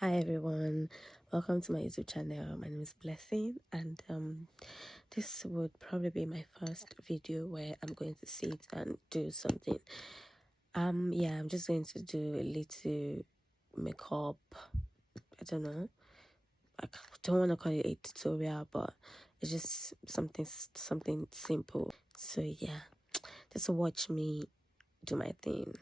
Hi everyone, welcome to my YouTube channel. My name is Blessing, and this would probably be my first video where I'm going to sit and do something. Yeah, I'm just going to do a little makeup. I don't know. I don't want to call it a tutorial, but it's just something simple. So yeah, just watch me do my thing.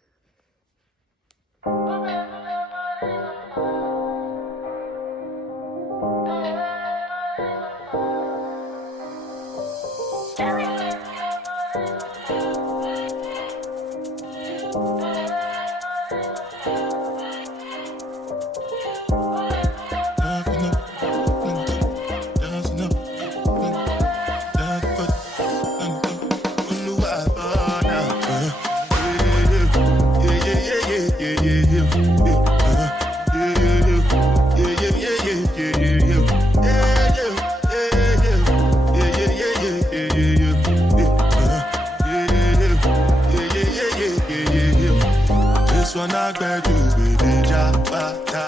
This one I got you with the jabata.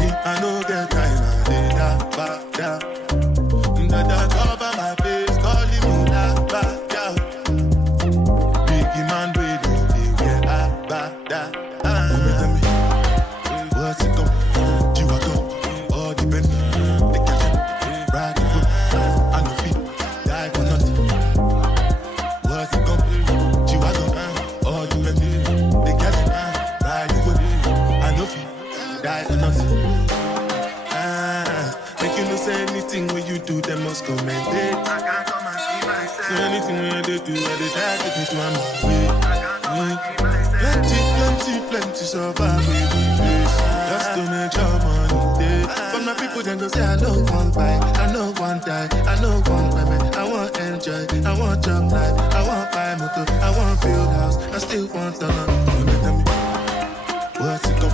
Me, I no get time, I did that bada. That cover my face, calling me that bada. Biggie man, we do the way I bada. Tell me, what's it go? You are go, all the bend. The cash, ride the whip, I no fit, die for nothing. What's it go? You are go, all the bend. The cash, ride the whip, I no fit, die for nothing. Make you no say anything when you do, them must commend it. I can't come and see myself. So anything when they do, I they try to take me to my way. I can't come and see myself. Plenty survive with the face. Just to make your money day. But my people then go say I know one buy, I know one die, I know one women. I want enjoy, I want job life, I want buy motor, I want build house, I still want to know. Tell me, what's it go?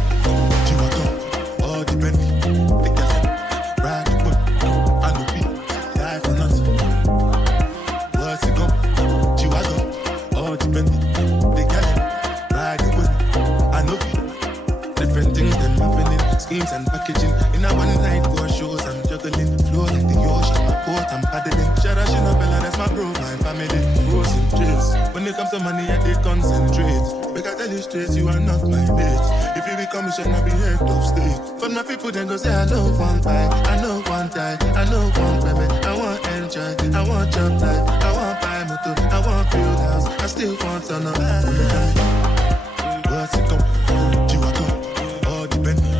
You are go, all the Bentley, the gas, ride the whip, I no fit, die for nothing. What's it go? You are go, all the Bentley, the gas, ride the whip, I no fit. Different things them happening, schemes and packaging. In a one night for shows, I'm juggling. Flow like the ocean, my boat, I'm paddling. Shout out Shinabella, that's my bro, my family. Frozen drinks. When it comes to money, I did concentrate. Make I tell you straight, you are not my mate. If you become, you should not be head of state. But my people then go say, I know one buy, I know one die, I know one women. I want enjoy, I want job life, I want buy motor, I want build house, I still want to know. What's it go? You are go, all the Bentley,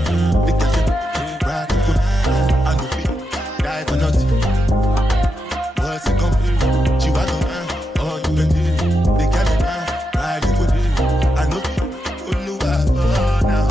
the cash, ride the whip, I no fit, die for nothing. What's it go? You are go, all the Bentley, the cash, ride the whip, I no fit. Oluwa, oh now,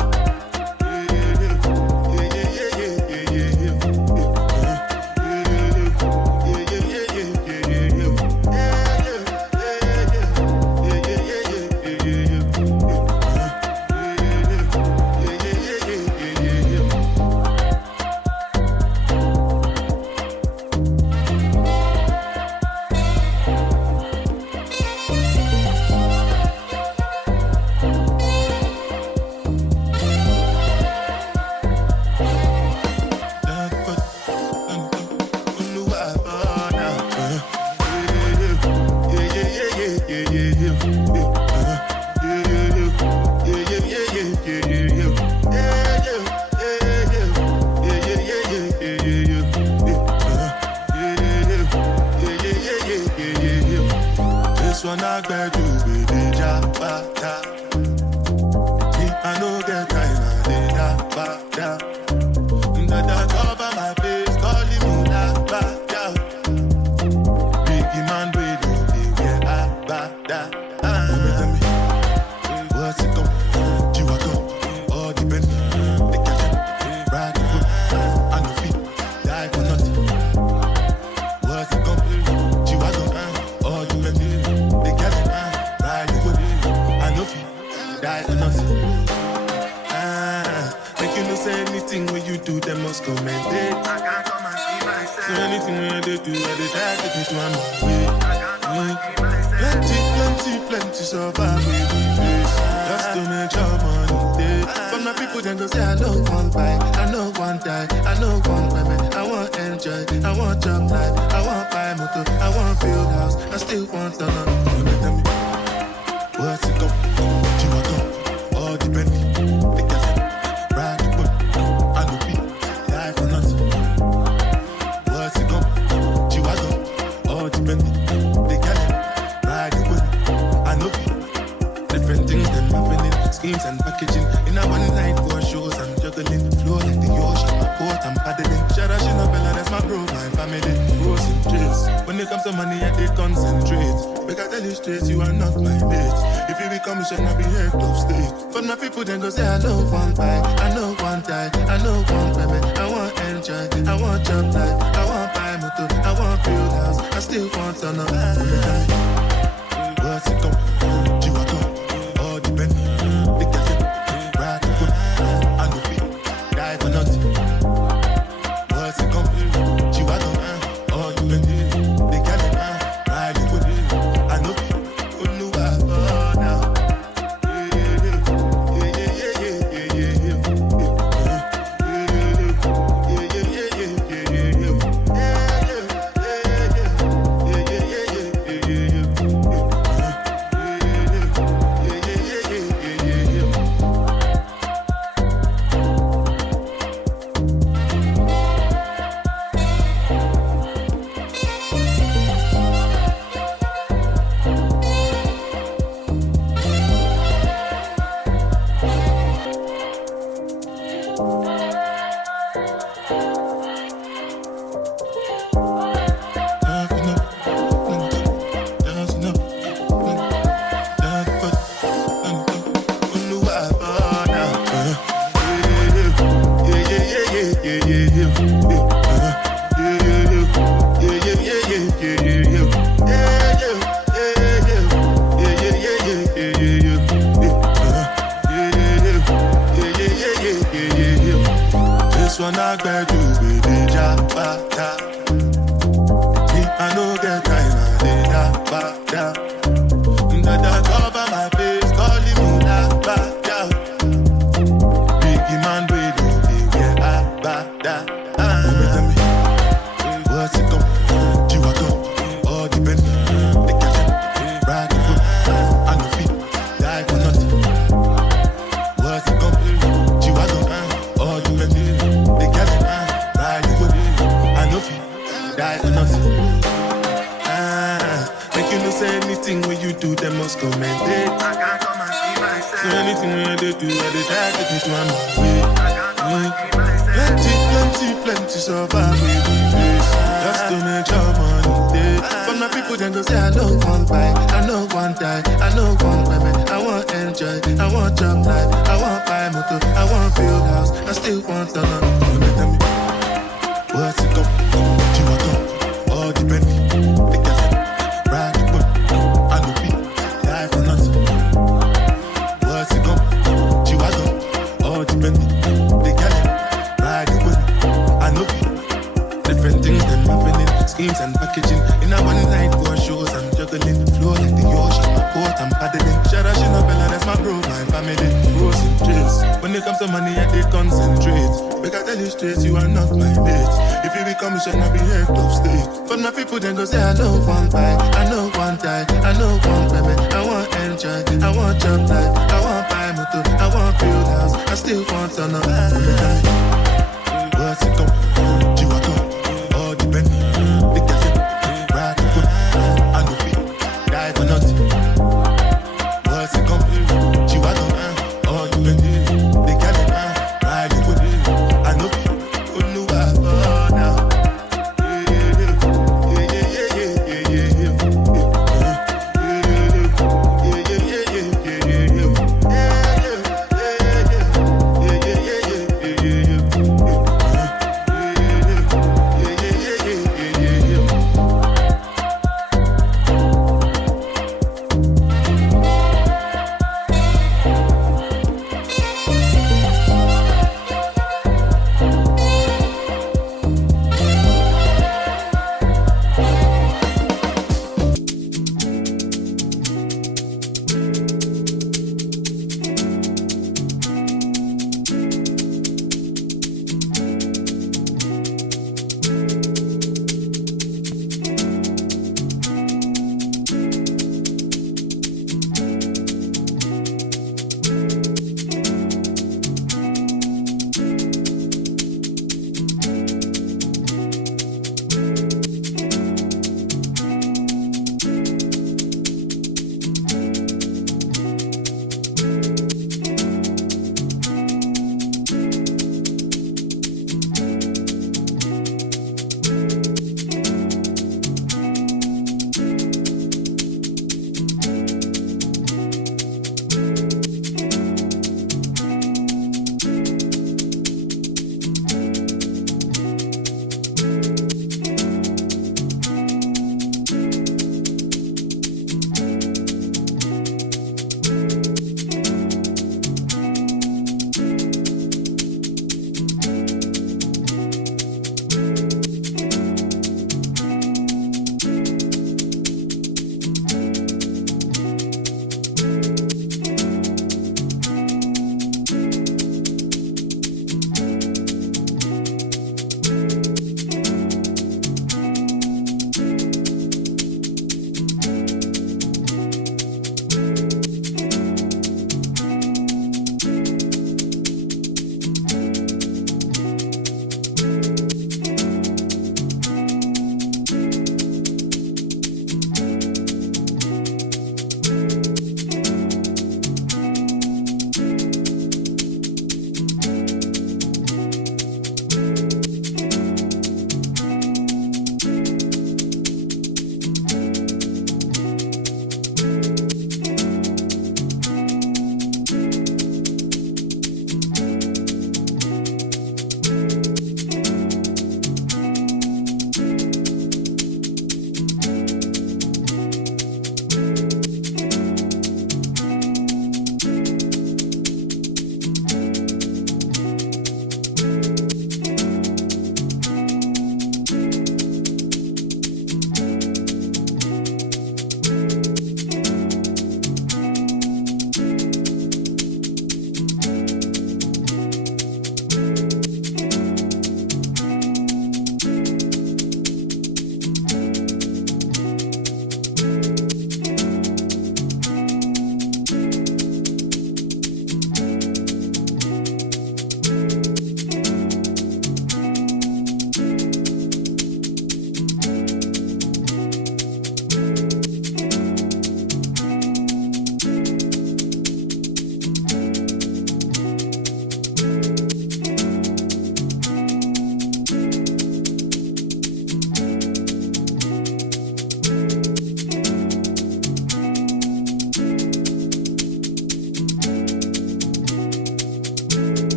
this one I got you with the jabata. Me, I no get time, I did that bada. That cover my face, calling me that bada. Biggie man, we do the way I bada. Tell me, what's it go? You are go, all the Bentley, the cash, ride the whip, I no fit, die for nothing. What's it go? You are go, all the Bentley, the cash, ride the whip, I no fit, die for nothing. Make you no say anything when you do, them must commend it. I can't come and see myself. So anything when they do, I they try to take me to my way. I can't come and see myself. Plenty survive with the face. Just to make your money day. But my people then go say I no want buy, I no want die, I no want women, I want enjoy, I want job life, I want buy motor, I want build house, I still want to know. Tell me, what's it go? You want go? All the Bentley, the gas, ride the whip, I no beat, die for nothing. What's it go? You want go? All the Bentley, the gas, ride the whip, I no beat. Different things them happening, schemes and packaging. In a one night for shows, I'm juggling. Flow like the ocean, my port, I'm paddling. Shout out Shinabella, that's my bro, my family. Frozen drills. When it comes to money, I did concentrate. Make I tell you straight, you are not my mate. If you become a shit, I be head of state. But my people then go say, I don't want buy, I don't want die, I don't want women, I want enjoy, I want job life, I want buy motor, I want build house, I still want to know. What's it go? You are go? All the Bentley, the gas, ride the whip, I no feet, die for nothing. What's it go? You are go? All the Bentley, the gas, ride the whip, I no feet. Oluwa, oh now. This one I beg you with the jabata. Me, I no get time, I did that bada. Dada cover my face, calling me that bada. Biggie man, we don't be where I bada. Tell me, what's it go? You are go? All the Bentley, the gas, ride the whip, I no feet, die for nothing. What's it go? You are go? All the Bentley, the gas, ride the whip, I no feet, die for nothing. Make you no say anything when you do, they must commend it. I can't come and see myself. So anything when they do, I they try to take me to my way. Plenty survive with the face. Just to make your money day. But my people then go say, I don't want buy, I don't want die, I don't want women, I want enjoy, I want job life, I want buy motor, I want build house, I still want to know. Tell me, what's it go? You want go? All the Bentley, the gas, ride the whip, I no feet, die for nothing. What's it go? You want go? All the Bentley, the gas, ride the whip, I no feet. Different things them happening, schemes and packaging. In a one night for shows, I'm juggling. Flow like the ocean, my port, I'm paddling. Shout out Shinabella, that's my bro, my family. Frozen drills. When it comes to money, I did concentrate. Make I tell you straight, you are not my mate. If you become a shit, I be head of state. But my people then go say, I don't want buy, I don't want die, I don't want women, I want enjoy, I want job life, I want buy motor, I want build house, I still want to know. What's it go? You are go? All the Bentley, the gas, ride the whip, I no feet, die for nothing. What's it go? You are go? All the Bentley, the gas, ride the whip, I no feet. Oluwa, oh now.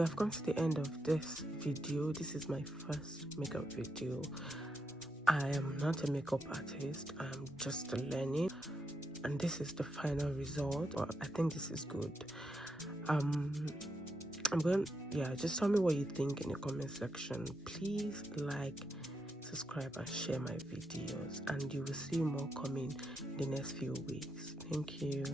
we have come to the end of this video. This is my first makeup video. I am not a makeup artist. I'm just learning, and this is the final result. I think this is good. Just tell me what you think in the comment section. Please like, subscribe, and share my videos, and you will see more coming in the next few weeks. Thank you.